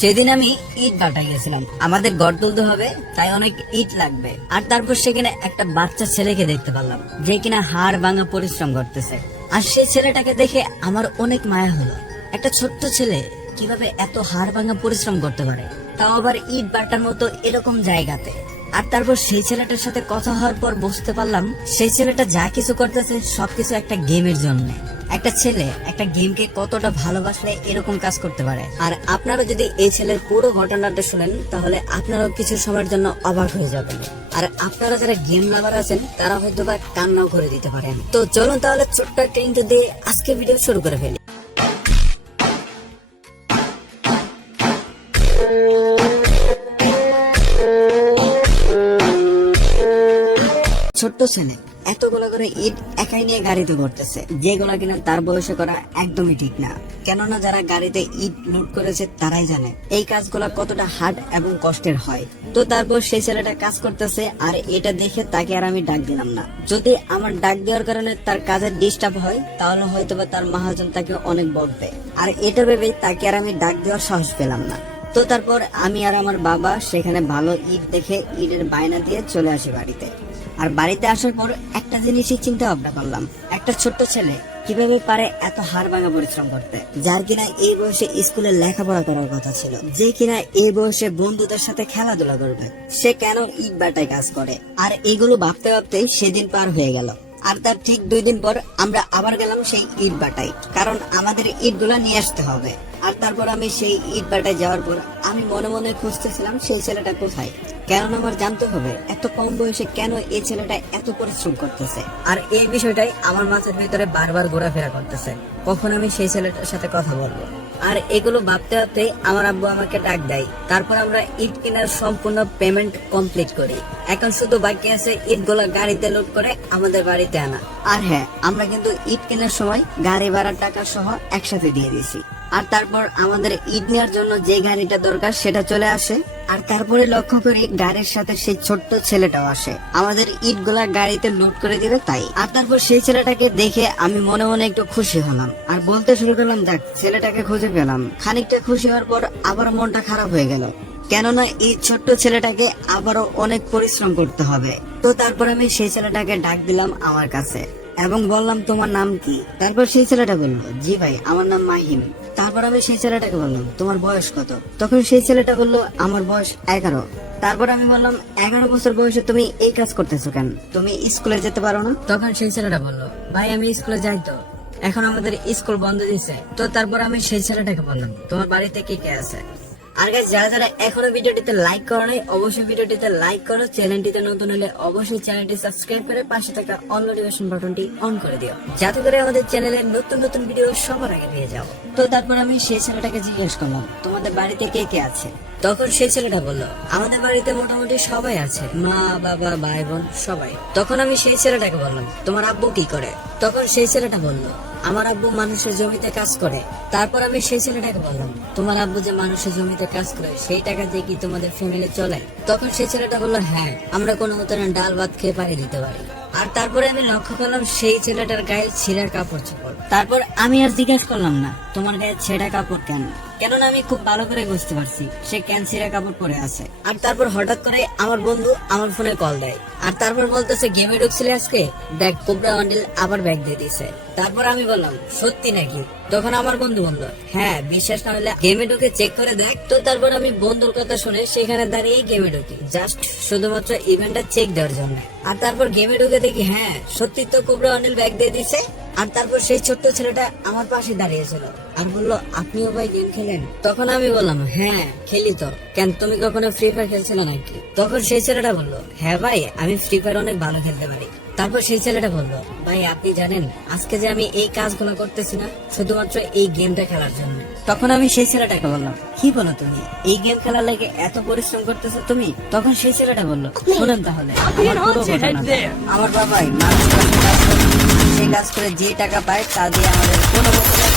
সেদিন আমি ইট বাটা গেছিলাম, আমাদের ঘর তুলতে হবে, তাই অনেক ইট লাগবে। আর তারপর সেখানে একটা বাচ্চা ছেলেকে দেখতে পেলাম, যে কিনা হাড় ভাঙা পরিশ্রম করতেছে। আর সেই ছেলেটাকে দেখে আমার অনেক মায়া হলো। একটা ছোট্ট ছেলে কিভাবে এত হাড় ভাঙা পরিশ্রম করতে পারে, তাও আবার ইট বাটার মতো এরকম জায়গাতে। আর তারপর সেই ছেলেটার সাথে কথা হওয়ার পর বুঝতে পারলাম সেই ছেলেটা যা কিছু করতেছে সবকিছু একটা গেমের জন্য। একটা ছেলে একটা গেমকে কতটা ভালোবাসলে এরকম কাজ করতে পারে। আর আপনারা যদি এই ছেলের পুরো ঘটনাটা শুনেন তাহলে আপনারাও কিছু সময়ের জন্য অবাক হয়ে যাবেন। আর আপনারা যারা গেম লাভার আছেন তারা হয়তো বা কান্নাও করে দিতে পারেন। তো চলুন তাহলে ছোট্ট একটা ইন্ট্রো দিয়ে আজকে ভিডিও শুরু করে ফেলি। ছোট্ট ছেলে এতগুলো করে ইট একাই নিয়ে গাড়িতে করতেছে, যেগুলো কিনা তার বয়সে করা একদমই ঠিক না। কেননা যারা গাড়িতে ইট লোড করেছে তারাই জানে এই কাজগুলো কতটা হার্ড এবং কষ্টের হয়। তো তারপর সেই ছেলেটা কাজ করতেছে, আর এটা দেখে তাকে আর আমি ডাক দিলাম না। যদি আমার ডাক দেওয়ার কারণে তার কাজের ডিস্টার্ব হয় তাহলে হয়তো বা তার মহাজন তাকে অনেক বকবে। আর এটা ভেবেই তাকে আর আমি ডাক দেওয়ার সাহস পেলাম না। তো তারপর আমি আর আমার বাবা সেখানে ভালো ইট দেখে ইটের বায়না দিয়ে চলে আসি বাড়িতে। আর বাড়িতে আসার পর একটা জিনিসই চিন্তা ভাবনা করলাম, একটা ছোট্ট ছেলে কিভাবে পারে এত হাড় ভাঙা পরিশ্রম করতে, যার কিনা এই বয়সে স্কুলে লেখাপড়া করার কথা ছিল, যে কিনা এই বয়সে বন্ধুদের সাথে খেলাধুলা করবে, সে কেন ইট বাটায় কাজ করে। আর এইগুলো ভাবতে ভাবতেই সেদিন পার হয়ে গেল। আর তার ঠিক 2 দিন পর আমরা আবার গেলাম সেই ইট বাটায়, কারণ আমাদের ইট গুলা নিয়ে আসতে হবে। আর তারপর আমি সেই ইট বাটায় যাওয়ার পর আমি মনে মনে খুঁজতেছিলাম সেই ছেলেটা কোথায়, কারণ আমার জানতে হবে এত কম বয়সে কেন এই ছেলেটা এত পরিশ্রম করতেছে। আর এই বিষয়টাই আমার মাথার ভিতরে বারবার ঘোরাফেরা করতেছে, কখন আমি সেই ছেলেটার সাথে কথা বলবো। আর এগুলো ভাবতে ভাবতে আমার আব্বু আমাকে ডাক দেয়। তারপর আমরা ইট কেনার সম্পূর্ণ পেমেন্ট কমপ্লিট করি। এখন শুধু বাকি আছে ইট গুলা গাড়িতে লোড করে আমাদের বাড়িতে আনা। আর হ্যাঁ, আমরা কিন্তু ইট কেনার সময় গাড়ি ভাড়ার টাকা সহ একসাথে দিয়ে দিয়েছি। আর তারপর আমাদের ইট নেওয়ার জন্য যে গাড়িটা দরকার সেটা চলে আসে। আর তারপরে লক্ষ্য করি গাড়ির সাথে সেই ছোট্ট ছেলেটাও আসে, আমাদের ইট গুলা গাড়িতে লোড করে দিবে তাই। আর তারপর সেই ছেলেটাকে দেখে আমি মনে মনে একটু খুশি হলাম, আর বলতে শুরু করলাম, দেখ ছেলেটাকে খুঁজে পেলাম। খানিকটা খুশি হওয়ার পর আবার মনটা খারাপ হয়ে গেল, কেননা এই ছোট্ট ছেলেটাকে আবারও অনেক পরিশ্রম করতে হবে। তো তারপর আমি সেই ছেলেটাকে ডাক দিলাম আমার কাছে এবং বললাম, তোমার নাম কি? তারপর সেই ছেলেটা বললো, জি ভাই আমার নাম মাহিম। তারপর আমি সেই ছেলেটাকে বললাম, তোমার বয়স কত? তখন সেই ছেলেটা বললো, আমার বয়স 11। তারপর আমি বললাম, 11 বছর বয়সে তুমি এই কাজ করতেছো কেন? তুমি স্কুলে যেতে পারো না? তখন সেই ছেলেটা বললো, ভাই আমি স্কুলে যাই তো, এখন আমাদের স্কুল বন্ধ দিয়েছে। তো তারপর আমি সেই ছেলেটাকে বললাম, তোমার বাড়িতে কে কে আছে? আর গাইস, যারা যারা এখনো ভিডিওটিতে লাইক করো নাই অবশ্যই ভিডিওটিতে লাইক করো। চ্যানেলটিতে নতুন হলে অবশ্যই চ্যানেলটি সাবস্ক্রাইব করে পাশে থাকা অল নোটিফিকেশন বাটনটি অন করে দিও, যাতে করে আমাদের চ্যানেলের নতুন নতুন ভিডিও সবার আগে পেয়ে যাও। তো তারপর আমি সেই ছেলেটাকে জিজ্ঞেস করলাম, তোমাদের বাড়িতে কে কে আছে? তখন সেই ছেলেটা বললো, আমাদের বাড়িতে মোটামুটি সবাই আছে, মা বাবা ভাই বোন সবাই। তখন আমি সেই ছেলেটাকে বললাম, তোমার আব্বু কি করে? তখন সেই ছেলেটা বললো, আমার আব্বু মানুষের জমিতে কাজ করে। তারপর আমি সেই ছেলেটাকে বললাম, তোমার আব্বু যে মানুষের জমিতে কাজ করে সেই টাকা দিয়ে কি তোমাদের ফ্যামিলি চলে? তখন সেই ছেলেটা বললো, হ্যাঁ আমরা কোনো মতো ডাল ভাত খেয়ে পাঠিয়ে দিতে পারি। আর তারপরে আমি লক্ষ্য করলাম সেই ছেলেটার গায়ে ছেঁড়া কাপড় চোপড়। তারপর আমি আর জিজ্ঞাসা করলাম না, তোমার গায়ে ছেঁড়া কাপড় কেন? কেননা আমি খুব ভালো করে বুঝতে পারছি সে কেন ছেঁড়া কাপড় পরে আছে। আর তারপর হঠাৎ করে আমার বন্ধু আমার ফোনে কল দেয়, আর তারপর বলতেছে, গেমে ঢুকছিলে আজকে, দেখ কোবরা বান্ডিল আবার ব্যাগ দিয়ে দিয়েছে। তারপর আমি বললাম, সত্যি নাকি? তখন আমার বন্ধু বলল, হ্যাঁ বিশ্বাস না হলে গেমে ঢুকে চেক করে দেখ। তো তারপর আমি বন্ধুর কথা শুনে সেখানে দাঁড়িয়ে গেমে ঢুকি, জাস্ট শুধুমাত্র ইভেন্টটা চেক দেওয়ার জন্য। আর তারপর গেমে ঢুকে দেখি, হ্যাঁ সত্যি তো কোবরা বান্ডিল ব্যাগ দিয়ে দিছে। আর তারপর সেই ছোট্ট ছেলেটা আমার পাশে দাঁড়িয়েছিল আর বললো, আপনিও ভাই গেম খেলেন? তখন আমি বললাম, হ্যাঁ খেলি তো। কেন, তুমি কখনো ফ্রি ফায়ার খেলছিলে নাকি? তখন সেই ছেলেটা বললো, হ্যাঁ ভাই আমি ফ্রি ফায়ার অনেক ভালো খেলতে পারি। তারপর সেই ছেলেটা বললো, ভাই আপনি জানেন আজকে যে আমি এই কাজগুলো করতেছি না শুধুমাত্র এই গেমটা খেলার জন্য। তখন আমি সেই ছেলেটাকে বললাম, কি বলো তুমি? এই গেম খেলার লাগে এত পরিশ্রম করতেছো তুমি? তখন সেই ছেলেটা বললো, শোনেন তাহলে আমার বাবাই মানুষ সেই কাজ করে যে টাকা পায় তা দিয়ে আমাদের কোনো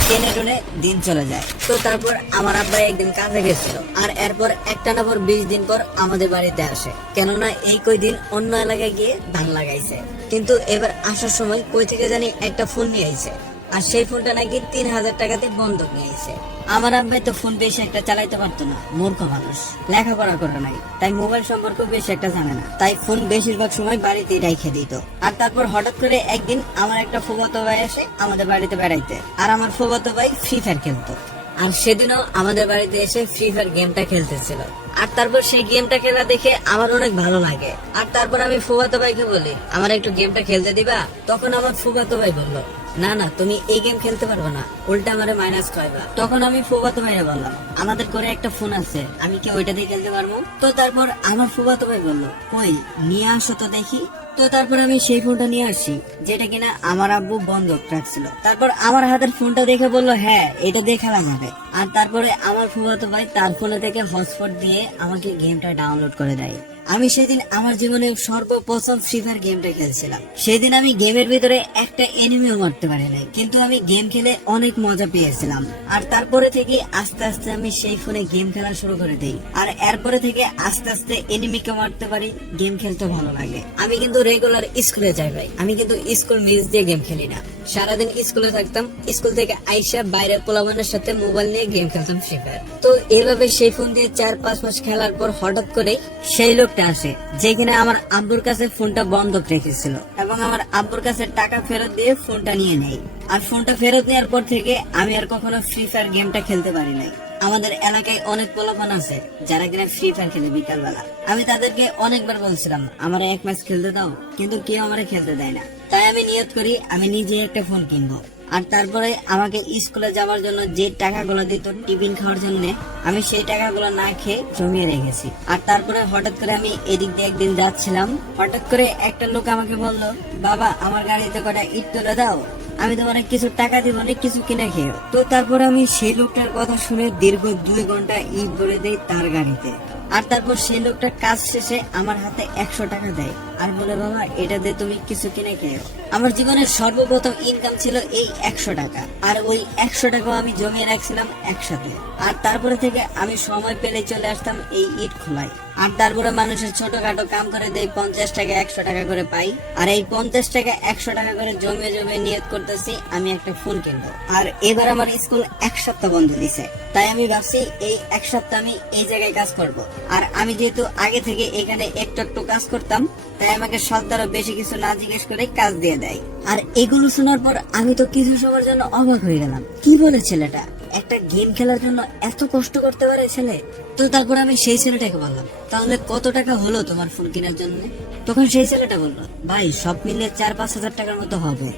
টেনে টুনে দিন চলে যায়। তো তারপর আমার আব্বা একদিন কাজে গেছিল, আর এরপর একটানা পর 20 দিন পর আমাদের বাড়িতে আসে, কেননা এই কয়দিন অন্য এলাকায় গিয়ে ধান লাগাইছে। কিন্তু এবার আসার সময় কই থেকে জানি একটা ফোন নিয়ে আইছে। আর সেই ফোনটা নাকি 3,000 টাকাতে বন্ধক নিয়েছে। আমার আব্বাই তো ফোন বেশি একটা চালাইতে পারতো না, মূর্খ মানুষ, লেখাপড়া করে নাই, তাই মোবাইল সম্পর্কে বেশি একটা জানে না, তাই ফোন বেশিরভাগ সময় বাড়িতেই রেখে দিত। আর তারপর হঠাৎ করে একদিন আমার একটা ফুফাতো ভাই এসে আমাদের বাড়িতে বেড়াইতে, আর আমার ফুফাতো ভাই ফ্রি ফায়ার খেলতো। আর সেদিনও আমাদের বাড়িতে এসে ফ্রি ফায়ার গেমটা খেলতেছিল। আর তারপর সেই গেমটা খেলা দেখে আমার অনেক ভালো লাগে। আর তারপর আমি ফুফাতো ভাইকে বলি, আমার একটু গেমটা খেলতে দিবা? তখন আমার ফুফাতো ভাই বললো, না না, তুমি এই গেম খেলতে পারবে না, উল্টা আমারে মাইনাস খাইবা। তখন আমি ফুফাতো ভাইরে বললাম, আমাদের করে একটা ফোন আছে, আমি কি ওইটা দিয়ে খেলতে পারবো? তো তারপর আমার ফুফাতো ভাই বললো, কই নিয়ে আসো তো দেখি। তো তারপর আমি সেই ফোনটা নিয়ে আসি, যেটা কিনা আমার আব্বু বন্ধক রাখছিল। তারপর আমার হাতের ফোনটা দেখে বললো, হ্যাঁ এটা দিয়ে খেলা যাবে। আর তারপরে আমার ফুফাতো ভাই তার ফোনে থেকে হটস্পট দিয়ে আমাকে গেমটা ডাউনলোড করে দেয়। আমি সেদিন আমার জীবনে সর্বপ্রথম ফ্রি ফায়ার গেমটা খেলছিলাম। সেদিন আমি গেমের ভিতরে একটা এনিমিও মারতে পারি নাই, কিন্তু আমি গেম খেলে অনেক মজা পেয়েছিলাম। আর তারপরে থেকে আস্তে আস্তে আমি সেই ফোনে গেম খেলা শুরু করে দিই। আর এরপরে থেকে আস্তে আস্তে এনিমিকে মারতে পারি, গেম খেলতে ভালো লাগে। আমি কিন্তু রেগুলার স্কুলে যাই ভাই, আমি কিন্তু স্কুল মিস দিয়ে গেম খেলি না। সারাদিন স্কুলে থাকতাম, স্কুল থেকে আইসা বাইরের পোলাবানের সাথে মোবাইল নিয়ে গেম খেলতাম ফ্রি ফায়ার। তো এইভাবে সেই ফোন দিয়ে 4-5 মাস খেলার পর হঠাৎ করে সেই লোকটা আসে, যে কিনা আমার আব্বুর কাছে ফোনটা বন্ধক রেখেছিল, এবং আমার আব্বুর কাছে টাকা ফেরত দিয়ে ফোনটা নিয়ে নেয়। আর ফোনটা ফেরত নেওয়ার পর থেকে আমি আর কখনো ফ্রি ফায়ার গেমটা খেলতে পারি নাই। আমাদের এলাকায় অনেক পোলাপান আছে যারা কিনা ফ্রি ফায়ার খেলে বিকাল বেলা। আমি তাদেরকে অনেকবার বলছিলাম আমার এক ম্যাচ খেলতে দাও, কিন্তু কেউ আমারে খেলতে দেয় না। তাই আমি নিয়ত করি আমি নিজে একটা ফোন কিনবো। আর তারপরে আমাকে স্কুলে যাওয়ার জন্য যে টাকাগুলো দিত টিফিন খাওয়ার জন্য, আমি সেই টাকাগুলো না খেয়ে জমিয়ে রেখেছি। আর তারপরে হঠাৎ করে আমি এদিক দিয়ে একদিন যাচ্ছিলাম, হঠাৎ করে একটা লোক আমাকে বললো, বাবা আমার গাড়িতে কটা ইট তুলে দাও, আমি তোমার কিছু টাকা দিব, অনেক কিছু কিনে খেয়েও। তো তারপর আমি সেই লোকটার কথা শুনে দীর্ঘ 2 ঘন্টা ইট ভরে দেই তার গাড়িতে। আর তারপর সেই লোকটা কাজ শেষে আমার হাতে 100 টাকা দেয় আর বলে, বাবা এটা দিয়ে তুমি কিছু কিনে খেয়েও। আমার জীবনের সর্বপ্রথম ইনকাম ছিল এই 100 টাকা। আর ওই 100 টাকাও আমি জমিয়ে রাখছিলাম একসাথে। আর তারপরে থেকে আমি সময় পেলে চলে আসতাম এই ইট খোলায়। আর তারপরে মানুষের ছোটখাটো কাম করে দেয়, 50 টাকা 100 টাকা করে পাই। আর এই 50 টাকা 100 টাকা করে জমে জমে নিয়ত করতেছি আমি একটা ফোন কিনবো। আর এবার আমার স্কুল 1 সপ্তাহ বন্ধ দিছে, তাই আমি ভাবছি এই 1 সপ্তাহ আমি এই জায়গায় কাজ করব। আর আমি যেহেতু আগে থেকে এখানে একটু একটু কাজ করতাম, তাই আমাকে সপ্তাহ বেশি কিছু না জিজ্ঞেস করে কাজ দিয়ে দেয়। আর এগুলো শোনার পর আমি তো কিছু সময়ের জন্য অবাক হয়ে গেলাম, কি বলে ছেলেটা, একটা গেম খেলার জন্য এত কষ্ট করতে পারে ছেলে? তো তারপর আমি সেই ছেলেটাকে বললাম, তাহলে কত টাকা হলো তোমার ফোন কেনার জন্য? তখন সেই ছেলেটা বললো, ভাই সব মিলিয়ে 4-5 হাজার টাকার মতো হবে।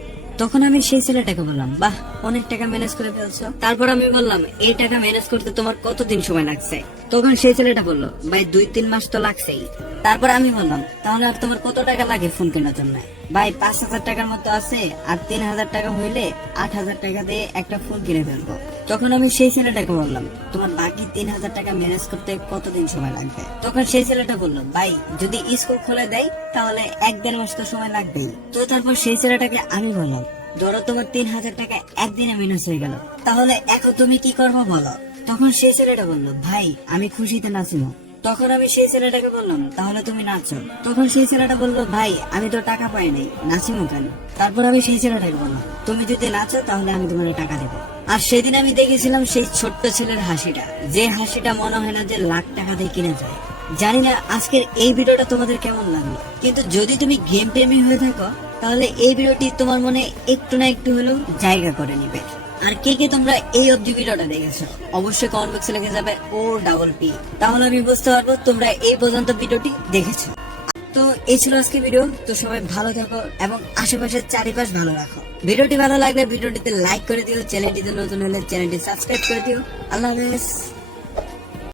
তখন আমি সেই ছেলেটাকে বললাম, বাহ অনেক টাকা ম্যানেজ করে ফেলছো। তারপর আমি বললাম, এই টাকা ম্যানেজ করতে তোমার কতদিন সময় লাগছে? তখন সেই ছেলেটা বললো, ভাই 2-3 মাস তো লাগছেই। তারপর আমি বললাম, তাহলে আর তোমার কত টাকা লাগে ফোন কেনার জন্য? ভাই 5,000 টাকার মতো আছে, আর 3,000 টাকা হইলে 8,000 টাকা দিয়ে একটা ফোন কিনে ফেলবো। তখন আমি সেই ছেলেটাকে বললাম, তোমার বাকি 3,000 টাকা ম্যানেজ করতে কতদিন সময় লাগবে? তখন সেই ছেলেটা বললো, ভাই যদি স্কুল খুলে দেয় তাহলে 1-1.5 মাস তো সময় লাগবেই। তো তারপর সেই ছেলেটাকে আমি বললাম, ধরো তোমার 3,000 টাকা একদিনে ম্যানেজ হয়ে গেল, তাহলে এখন তুমি কি করবো বলো? তখন সেই ছেলেটা বললো, ভাই আমি খুশিতে নাচিব। তখন আমি সেই ছেলেটাকে বললাম, তাহলে তুমি নাচো। তখন সেই ছেলেটা বললো, ভাই আমি তো টাকা পাই নাই, নাচিমো কেন? তারপর আমি সেই ছেলেটাকে বললাম, তুমি যদি নাচো তাহলে আমি তোমার টাকা দেবো। আর সেদিন আমি দেখেছিলাম সেই ছোট্ট ছেলের হাসিটা, যে হাসিটা মনে হয় না যে লাখ টাকা দিয়ে কিনে যায়। জানি না আজকের এই ভিডিওটা তোমাদের কেমন লাগলো, কিন্তু যদি তুমি গেম প্রেমী হয়ে থাকো তাহলে এই ভিডিওটি তোমার মনে একটু না একটু হলেও জায়গা করে নিবে। আর কে কে তোমরা এই অবধি ভিডিওটা দেখেছো অবশ্যই কমেন্ট বক্সে লিখে যাবে OPP, তাহলে আমি বুঝতে পারবো তোমরা এই পর্যন্ত ভিডিওটি দেখেছো। তো এই ছিল আজকে ভিডিও। তো সবাই ভালো থাকো এবং আশেপাশের চারিপাশ ভালো রাখো। ভিডিওটি ভালো লাগলে ভিডিওটিতে লাইক করে দিও, চ্যানেলটিতে নতুন হলে চ্যানেলটি সাবস্ক্রাইব করে দিও। আল্লাহ হাফেজ।